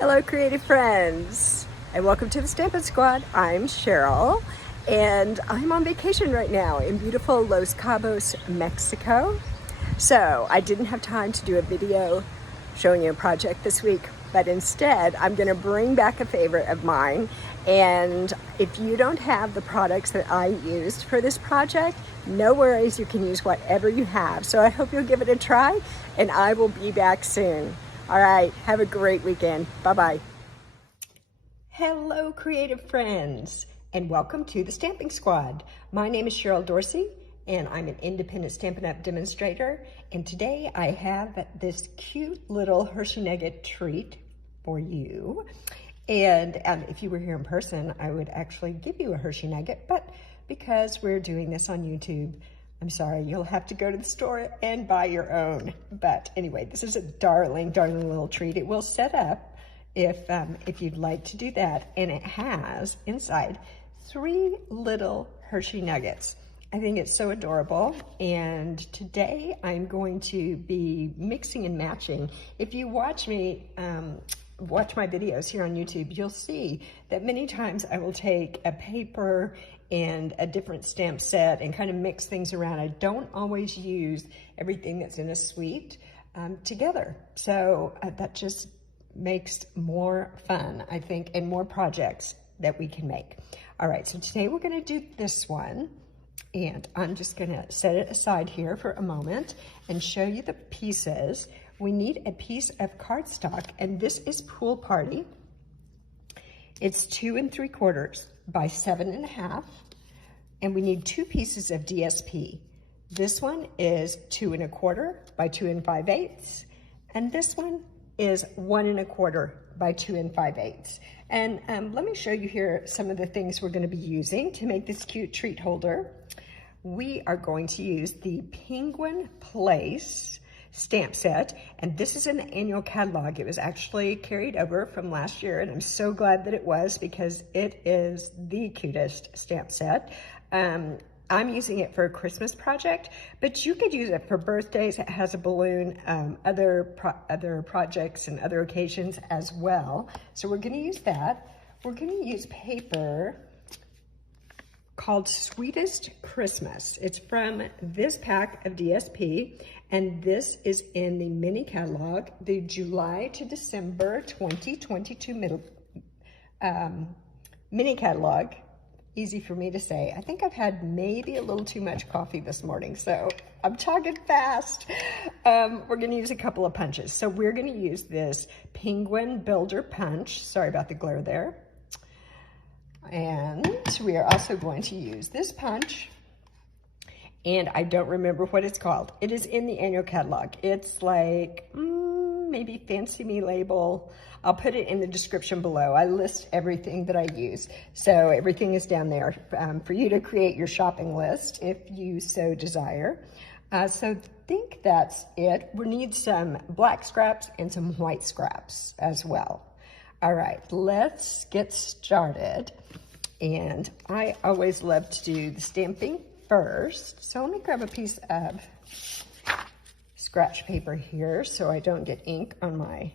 Hello, creative friends, and welcome to the Stampin' Squad. I'm Cheryl, and I'm on vacation right now in beautiful Los Cabos, Mexico. So I didn't have time to do a video showing you a project this week, but instead I'm going to bring back a favorite of mine. And if you don't have the products that I used for this project, no worries, you can use whatever you have. So I hope you'll give it a try, and I will be back soon. All right, have a great weekend. Bye-bye. Hello, creative friends, and welcome to the Stamping Squad. My name is Cheryl Dorsey, and I'm an independent Stampin' Up! Demonstrator. And today I have this cute little Hershey Nugget treat for you. And if you were here in person, I would actually give you a Hershey Nugget, but because we're doing this on YouTube, I'm sorry, you'll have to go to the store and buy your own. But anyway, this is a darling, darling little treat. It will set up if you'd like to do that. And it has inside 3 little Hershey Nuggets. I think it's so adorable. And today I'm going to be mixing and matching. If you watch me, watch my videos here on YouTube, you'll see that many times I will take a paper and a different stamp set and kind of mix things around. I don't always use everything that's in a suite together. So that just makes more fun, I think, and more projects that we can make. All right, so today we're gonna do this one, and I'm just gonna set it aside here for a moment and show you the pieces. We need a piece of cardstock, and this is Pool Party. It's 2 3/4 by 7 1/2, and we need 2 pieces of DSP. This one is 2 1/4 by 2 5/8, and this one is 1 1/4 by 2 5/8. And let me show you here some of the things we're going to be using to make this cute treat holder. We are going to use the Penguin Place stamp set, and this is an annual catalog. It was actually carried over from last year, and I'm so glad that it was, because it is the cutest stamp set. I'm using it for a Christmas project, but you could use it for birthdays. It has a balloon, other projects and other occasions as well. So we're going to use that. We're going to use paper called Sweetest Christmas. It's from this pack of DSP, and this is in the mini catalog, the July to December 2022 mini catalog. Easy for me to say. I think I've had maybe a little too much coffee this morning, so I'm talking fast. We're going to use a couple of punches. So we're going to use this Penguin Builder Punch. Sorry about the glare there. And we are also going to use this punch, and I don't remember what it's called. It is in the annual catalog. It's like maybe Fancy Me label. I'll put it in the description below. I list everything that I use, so everything is down there for you to create your shopping list if you so desire. So I think that's it. We need some black scraps and some white scraps as well. All right, let's get started. And I always love to do the stamping first. So let me grab a piece of scratch paper here so I don't get ink on my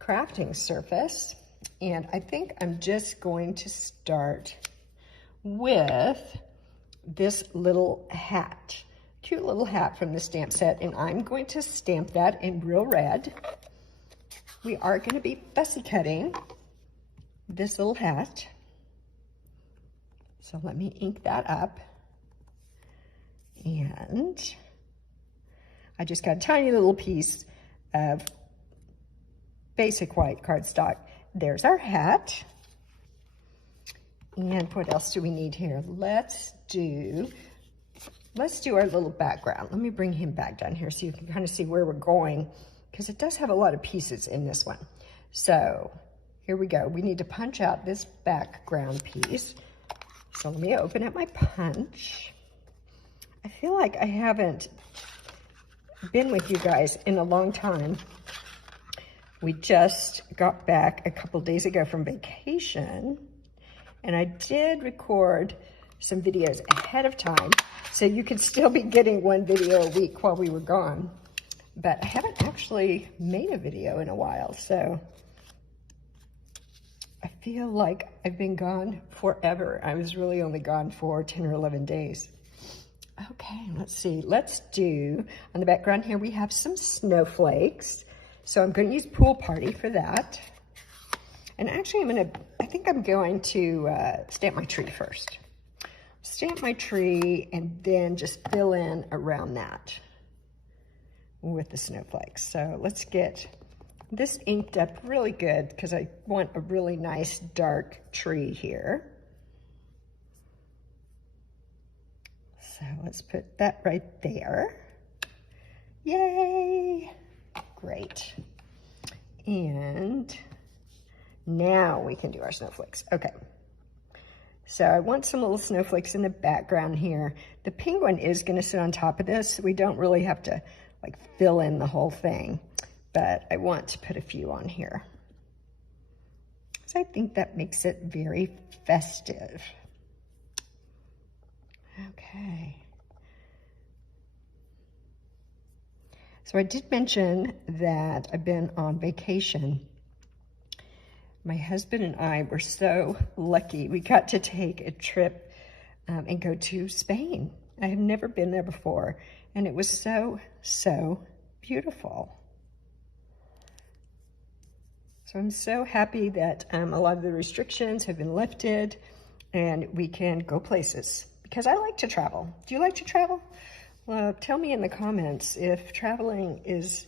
crafting surface. And I think I'm just going to start with this little hat. Cute little hat from the stamp set, and I'm going to stamp that in real red. We are going to be fussy cutting this little hat. So let me ink that up. And I just got a tiny little piece of basic white cardstock. There's our hat. And what else do we need here? Let's do our little background. Let me bring him back down here so you can kind of see where we're going, because it does have a lot of pieces in this one. So here we go. We need to punch out this background piece. So let me open up my punch. I feel like I haven't been with you guys in a long time. We just got back a couple days ago from vacation, and I did record some videos ahead of time, so you could still be getting 1 video a week while we were gone. But I haven't actually made a video in a while, so feel like I've been gone forever. I was really only gone for 10 or 11 days. Okay, let's see. Let's do, on the background here, we have some snowflakes. So I'm going to use Pool Party for that. And actually, I think I'm going to stamp my tree first. Stamp my tree and then just fill in around that with the snowflakes. So let's get this inked up really good because I want a really nice dark tree here. So let's put that right there. Yay! Great. And now we can do our snowflakes. Okay. So I want some little snowflakes in the background here. The penguin is going to sit on top of this. We don't really have to like fill in the whole thing, but I want to put a few on here. So I think that makes it very festive. Okay. So I did mention that I've been on vacation. My husband and I were so lucky. We got to take a trip and go to Spain. I have never been there before, and it was so, so beautiful. So I'm so happy that a lot of the restrictions have been lifted and we can go places because I like to travel. Do you like to travel? Well, tell me in the comments if traveling is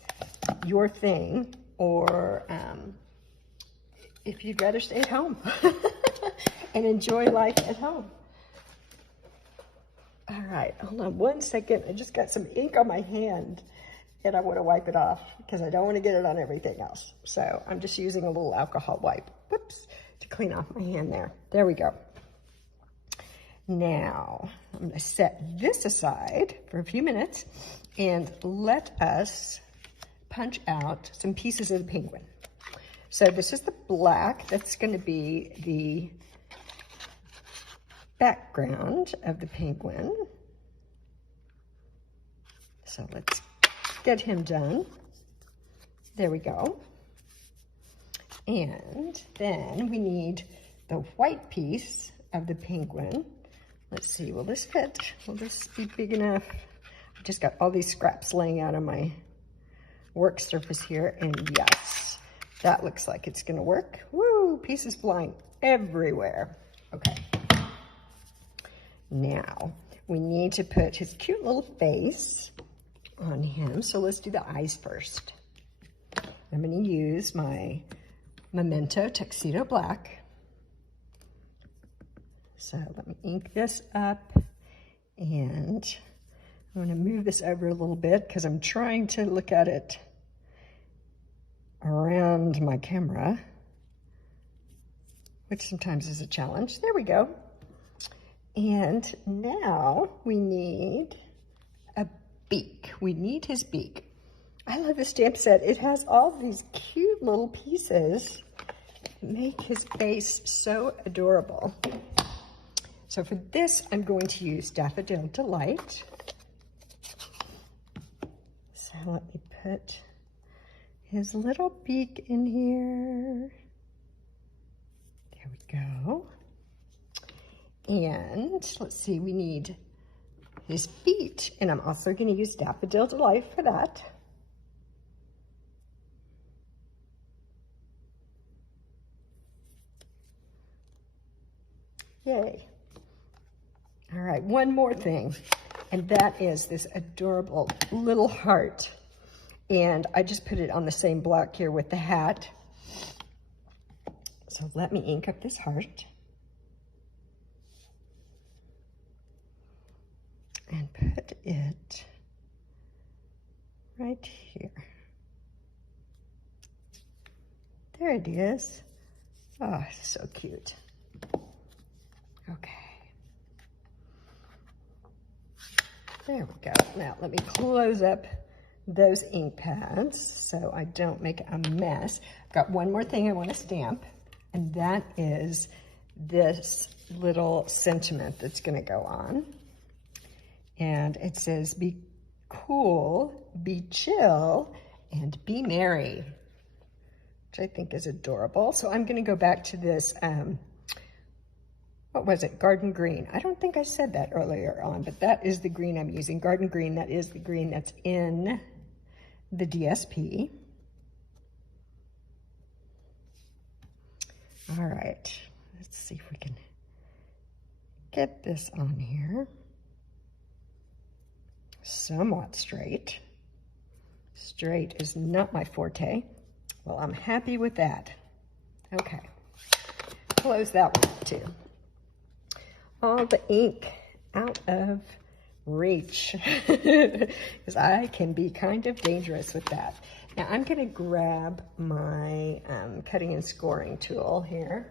your thing or if you'd rather stay at home and enjoy life at home. All right, hold on one second. I just got some ink on my hand and I want to wipe it off because I don't want to get it on everything else. So I'm just using a little alcohol wipe, whoops, to clean off my hand there. There we go. Now, I'm going to set this aside for a few minutes and let us punch out some pieces of the penguin. So this is the black. That's going to be the background of the penguin. So let's get him done. There we go. And then we need the white piece of the penguin. Let's see, will this fit? Will this be big enough? I just got all these scraps laying out on my work surface here, and yes, that looks like it's gonna work. Woo, pieces flying everywhere. Okay. Now, we need to put his cute little face on him, so let's do the eyes first. I'm gonna use my Memento Tuxedo Black. So let me ink this up, and I'm gonna move this over a little bit because I'm trying to look at it around my camera, which sometimes is a challenge. There we go. And now we need a beak. We need his beak. I love the stamp set. It has all these cute little pieces that make his face so adorable. So for this, I'm going to use Daffodil Delight. So let me put his little beak in here. There we go. And let's see, we need his feet. And I'm also going to use Daffodil Delight for that. Yay. All right, one more thing, and that is this adorable little heart. And I just put it on the same block here with the hat. So let me ink up this heart. And put it right here. There it is. Oh, so cute. Okay. There we go. Now let me close up those ink pads so I don't make a mess. I've got one more thing I want to stamp, and that is this little sentiment that's going to go on. And it says, be cool, be chill, and be merry. which I think is adorable. So I'm going to go back to this, what was it, Garden Green. I don't think I said that earlier on, but that is the green I'm using, Garden Green. That is the green that's in the DSP. All right, let's see if we can get this on here. Somewhat straight. Straight is not my forte. Well, I'm happy with that. Okay, close that one up too. All the ink out of reach, because I can be kind of dangerous with that. Now I'm going to grab my cutting and scoring tool here,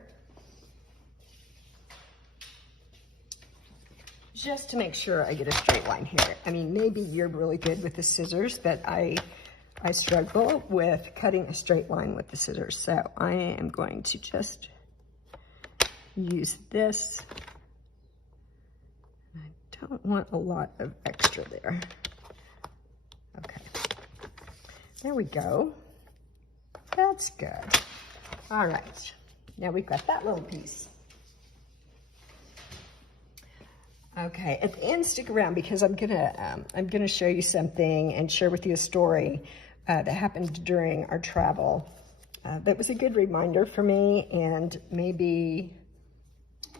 just to make sure I get a straight line here. I mean, maybe you're really good with the scissors, but I struggle with cutting a straight line with the scissors. So I am going to just use this. I don't want a lot of extra there. Okay. There we go. That's good. All right. Now we've got that little piece. Okay, at the end, stick around because I'm gonna show you something and share with you a story that happened during our travel. That was a good reminder for me, and maybe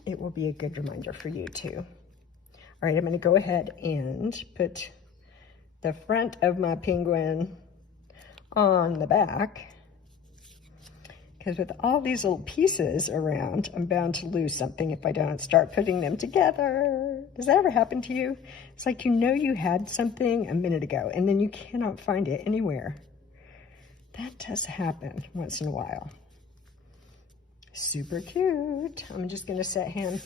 it will be a good reminder for you too. All right, I'm gonna go ahead and put the front of my penguin on the back, because with all these little pieces around, I'm bound to lose something if I don't start putting them together. Does that ever happen to you? It's like you know you had something a minute ago and then you cannot find it anywhere. That does happen once in a while. Super cute. I'm just gonna set him,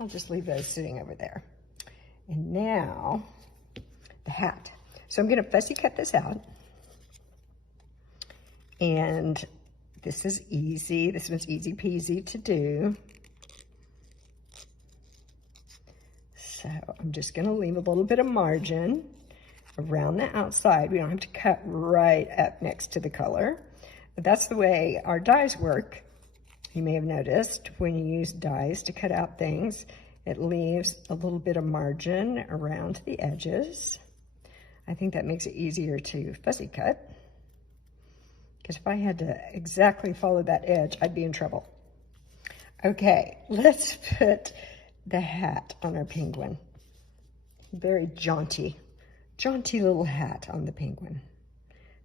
I'll just leave those sitting over there. And now, the hat. So I'm gonna fussy cut this out. And this is easy. This one's easy peasy to do. So I'm just going to leave a little bit of margin around the outside. We don't have to cut right up next to the color. But that's the way our dies work. You may have noticed when you use dies to cut out things, it leaves a little bit of margin around the edges. I think that makes it easier to fussy cut. Because if I had to exactly follow that edge, I'd be in trouble. Okay, let's put the hat on our penguin. Very jaunty little hat on the penguin.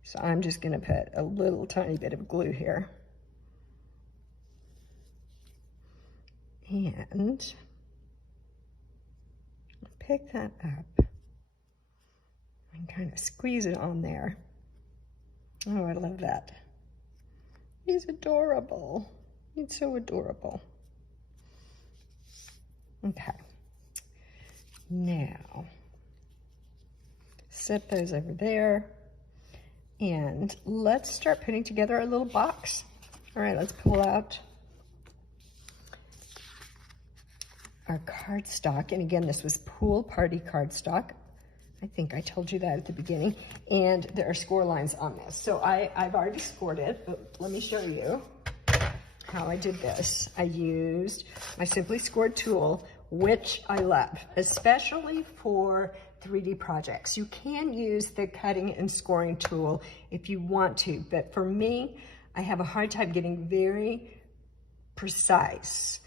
So I'm just gonna put a little tiny bit of glue here. And pick that up and kind of squeeze it on there. Oh, I love that. He's adorable. He's so adorable. Okay. Now, set those over there. And let's start putting together our little box. All right, let's pull out our cardstock. And again, this was Pool Party cardstock. I think I told you that at the beginning. And there are score lines on this. So I've already scored it, but let me show you how I did this. I used my Simply Scored tool, which I love, especially for 3D projects. You can use the cutting and scoring tool if you want to, but for me, I have a hard time getting very precise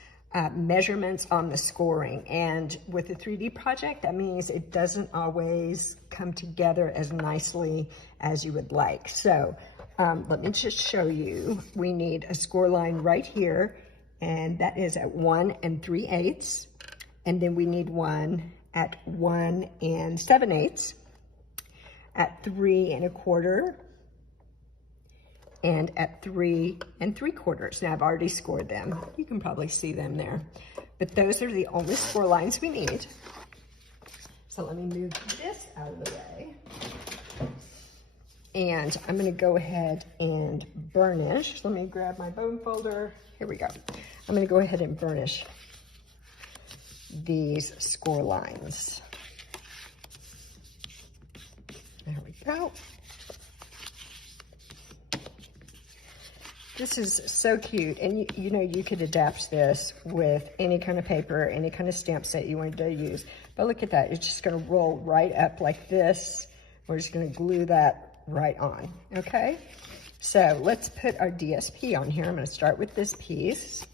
measurements on the scoring. And with a 3D project, that means it doesn't always come together as nicely as you would like. So let me just show you. We need a score line right here, and that is at 1 3/8. And then we need one at 1 7/8, at 3 1/4, and at 3 3/4. Now I've already scored them. You can probably see them there. But those are the only score lines we need. So let me move this out of the way. And I'm gonna go ahead and burnish. Let me grab my bone folder. Here we go. I'm gonna go ahead and burnish these score lines. There we go. This is so cute, and you know, you could adapt this with any kind of paper, any kind of stamp set you wanted to use. But look at that, it's just gonna roll right up like this. We're just gonna glue that right on, okay? So let's put our DSP on here. I'm gonna start with this piece.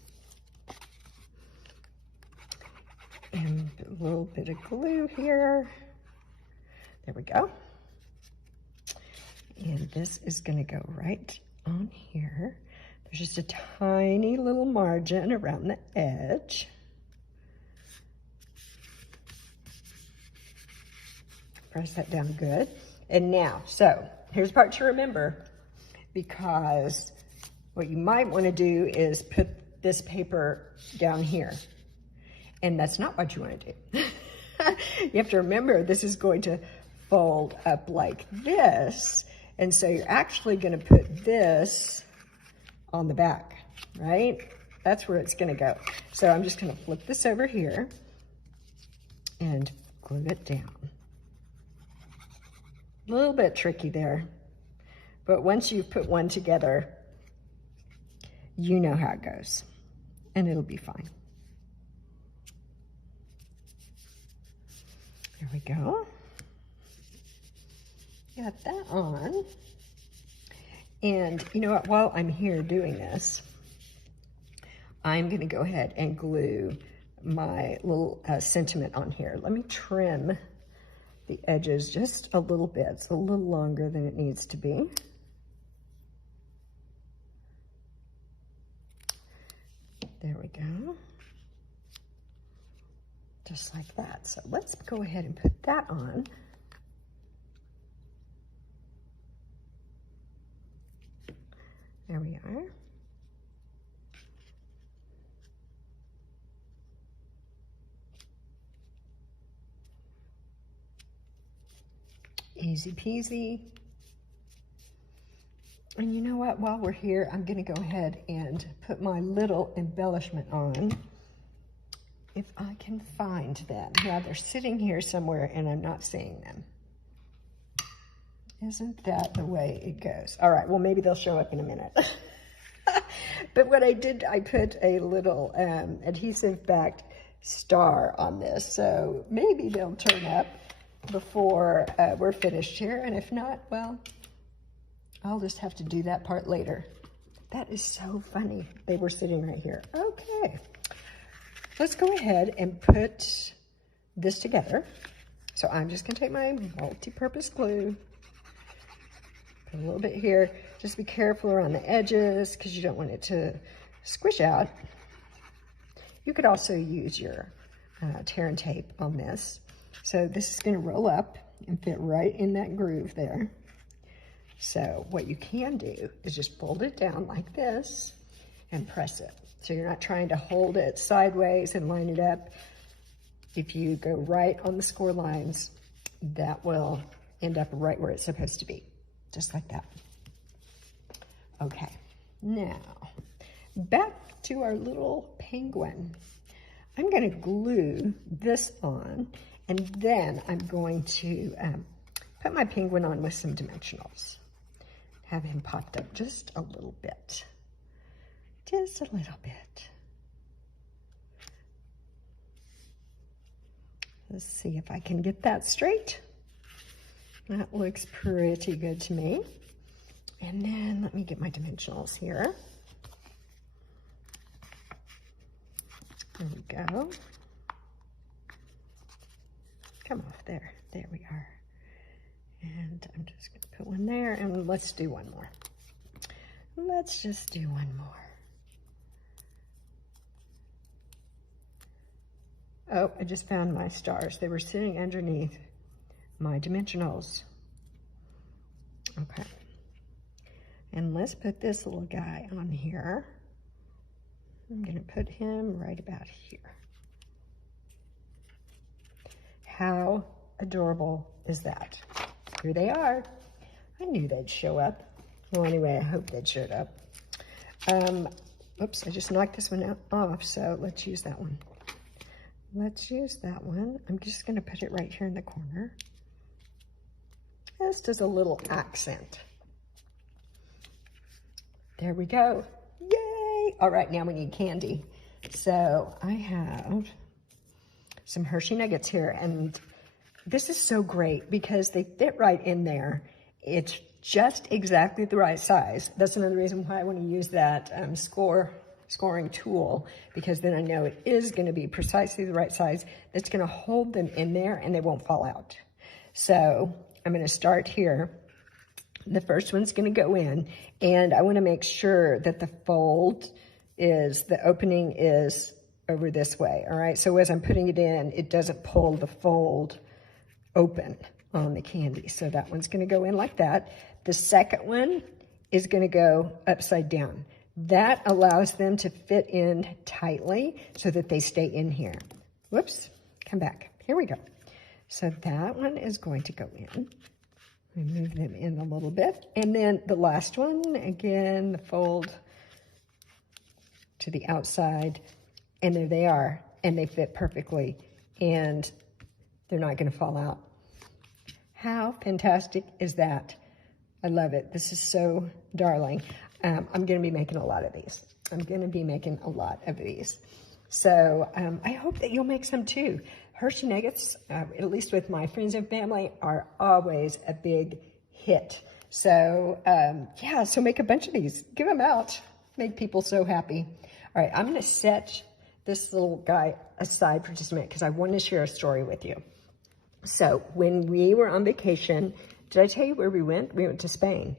And a little bit of glue here. There we go. And this is gonna go right on here. There's just a tiny little margin around the edge. Press that down good. And now, so here's part to remember, because what you might want to do is put this paper down here. And that's not what you want to do. You have to remember, this is going to fold up like this. And so you're actually going to put this on the back, right? That's where it's going to go. So I'm just going to flip this over here and glue it down. A little bit tricky there, but once you've put one together, you know how it goes, and it'll be fine. There we go. Got that on. And you know what, while I'm here doing this, I'm gonna go ahead and glue my little sentiment on here. Let me trim the edges just a little bit. It's a little longer than it needs to be. There we go. Just like that. So let's go ahead and put that on. There we are. Easy peasy. And you know what, while we're here, I'm gonna go ahead and put my little embellishment on, if I can find them. Yeah, they're sitting here somewhere and I'm not seeing them. Isn't that the way it goes? All right, well, maybe they'll show up in a minute. But what I did, I put a little adhesive-backed star on this, so maybe they'll turn up before we're finished here, and if not, well, I'll just have to do that part later. That is so funny. They were sitting right here. Okay, let's go ahead and put this together. So I'm just gonna take my multi-purpose glue, put a little bit here. Just be careful around the edges because you don't want it to squish out. You could also use your tear and tape on this. So this is gonna roll up and fit right in that groove there. So what you can do is just fold it down like this and press it. So you're not trying to hold it sideways and line it up. If you go right on the score lines, that will end up right where it's supposed to be, just like that. Okay, now back to our little penguin. I'm gonna glue this on, and then I'm going to put my penguin on with some dimensionals. Have him popped up just a little bit. Just a little bit. Let's see if I can get that straight. That looks pretty good to me. And then let me get my dimensionals here. There we go. Come off there. There we are. And I'm just going to put one there, and let's do one more. Let's just do one more. Oh, I just found my stars. They were sitting underneath my dimensionals. Okay. And let's put this little guy on here. I'm going to put him right about here. How adorable is that? Here they are. I knew they'd show up. Well, anyway, I hope they'd showed up. Oops, I just knocked this one off, so let's use that one. Let's use that one. I'm just going to put it right here in the corner. Just as a little accent. There we go. all right, now we need candy. So I have some Hershey Nuggets here, and this is so great because they fit right in there. It's just exactly the right size. That's another reason why I want to use that scoring tool, because then I know it is going to be precisely the right size that's going to hold them in there and they won't fall out. So I'm going to start here. The first one's going to go in, and I want to make sure that the opening is over this way, all right? So as I'm putting it in, it doesn't pull the fold open on the candy. So that one's going to go in like that. The second one is going to go upside down. That allows them to fit in tightly so that they stay in here. Whoops, come back. Here we go. So that one is going to go in. We move them in a little bit. And then the last one, again, the fold to the outside. And there they are. And they fit perfectly. And they're not going to fall out. How fantastic is that? I love it. This is so darling. I'm going to be making a lot of these. So I hope that you'll make some too. Hershey Nuggets, at least with my friends and family, are always a big hit. So yeah, so make a bunch of these. Give them out. Make people so happy. All right, I'm going to set this little guy aside for just a minute because I want to share a story with you. So when we were on vacation, did I tell you where we went? We went to Spain.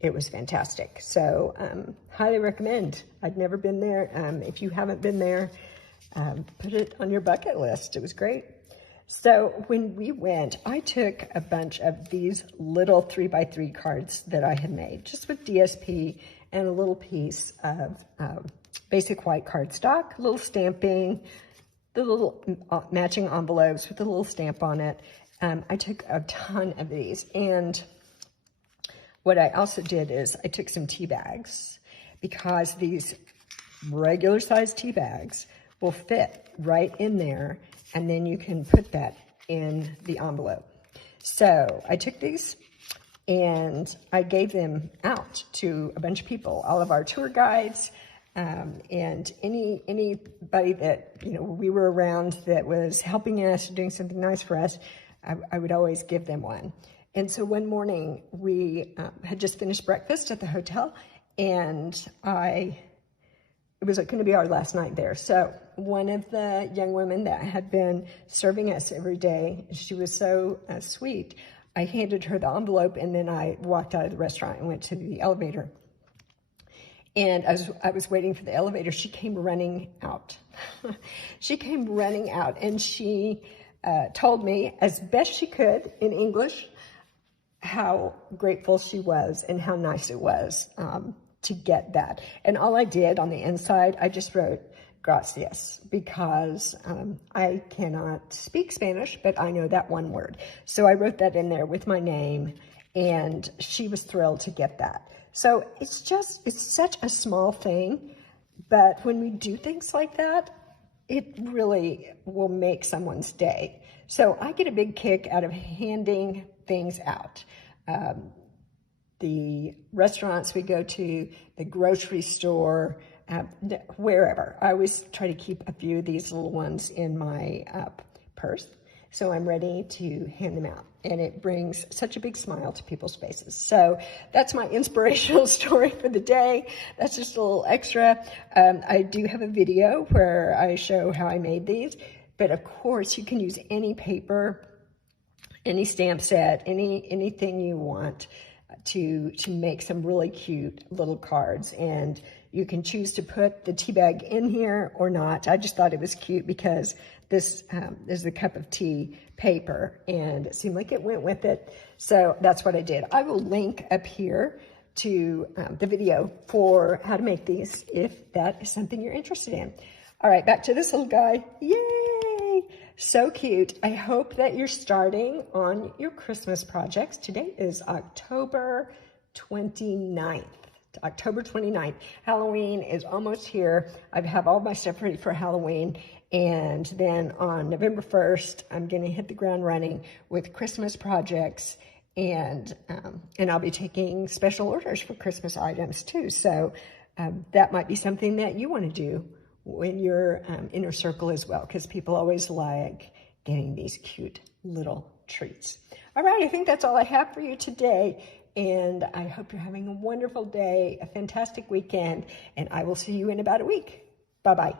It was fantastic. So highly recommend. I'd never been there. If you haven't been there, put it on your bucket list. It was great. So when we went, I took a bunch of these little 3x3 cards that I had made, just with DSP and a little piece of basic white cardstock, a little stamping, the little matching envelopes with a little stamp on it. I took a ton of these, and what I also did is I took some tea bags, because these regular size tea bags will fit right in there, and then you can put that in the envelope. So I took these and I gave them out to a bunch of people, all of our tour guides, and anybody that, you know, we were around that was helping us, doing something nice for us. I would always give them one. And so one morning we had just finished breakfast at the hotel, and it was going to be our last night there. So one of the young women that had been serving us every day, she was so sweet. I handed her the envelope, and then I walked out of the restaurant and went to the elevator. And as I was waiting for the elevator, she came running out. She came running out, and she told me, as best she could in English, how grateful she was and how nice it was to get that. And all I did on the inside, I just wrote gracias, because I cannot speak Spanish, but I know that one word. So I wrote that in there with my name, and she was thrilled to get that. So it's such a small thing, but when we do things like that, it really will make someone's day. So I get a big kick out of handing things out. The restaurants we go to, the grocery store, wherever. I always try to keep a few of these little ones in my purse, so I'm ready to hand them out. And it brings such a big smile to people's faces. So that's my inspirational story for the day. That's just a little extra. I do have a video where I show how I made these, but of course you can use any paper, any stamp set, anything you want to make some really cute little cards. And you can choose to put the tea bag in here or not. I just thought it was cute because this is the cup of tea paper, and it seemed like it went with it. So that's what I did. I will link up here to the video for how to make these if that is something you're interested in. All right, back to this little guy. Yay! So cute. I hope that you're starting on your Christmas projects. Today is October 29th. October 29th. Halloween is almost here. I have all my stuff ready for Halloween. And then on November 1st, I'm going to hit the ground running with Christmas projects. And I'll be taking special orders for Christmas items too. So that might be something that you want to do in your inner circle as well, because people always like getting these cute little treats. All right, I think that's all I have for you today, and I hope you're having a wonderful day, a fantastic weekend, and I will see you in about a week. Bye-bye.